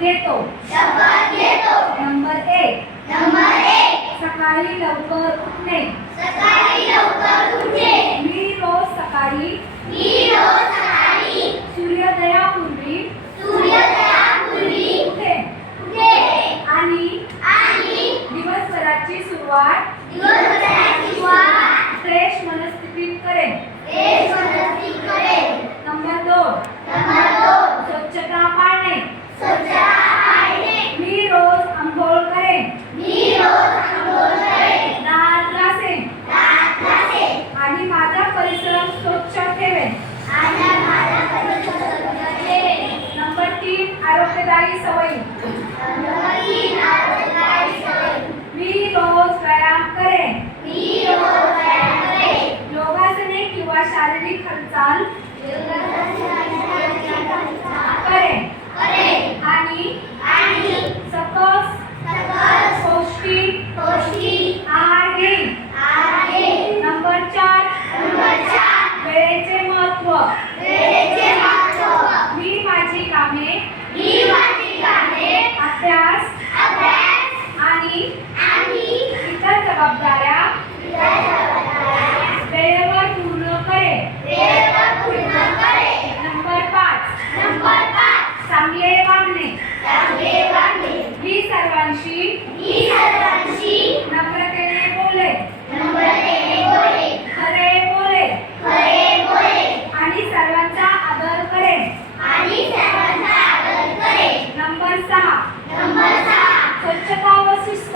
घेतो. शपथ घेतो. नंबर 1. सकाळी लवकर उठणे. सकाळी लवकर उठणे. मी रोज सकाळी सूर्योदयापूर्वी उठे आणि दिवसभराची सुरुवात फ्रेश मनस्थितीत करेन. नंबर 2. स्वच्छता पाळणे. मी रोज अंघोळ करेन. दात घासेन आणि माझा परिसर स्वच्छ ठेवेन. नंबर 3. आरोग्यदायी सवयी. मी रोज व्यायाम करेन. योगासने किंवा शारीरिक हालचाल करेन आणि सकस पौष्टिक आहार घेईन. नंबर 4. वेळेचे महत्त्व. मी माझी कामे अभ्यास आणि इतर जबाबदाऱ्या वेळेवर पूर्ण करेन. नंबर 5. चांगले वागणे. मी सर्वांशी नम्रतेने बोले. खरे बोले आणि सर्वांचा आदर करेन. नंबर 6. स्वच्छता व शिस्त.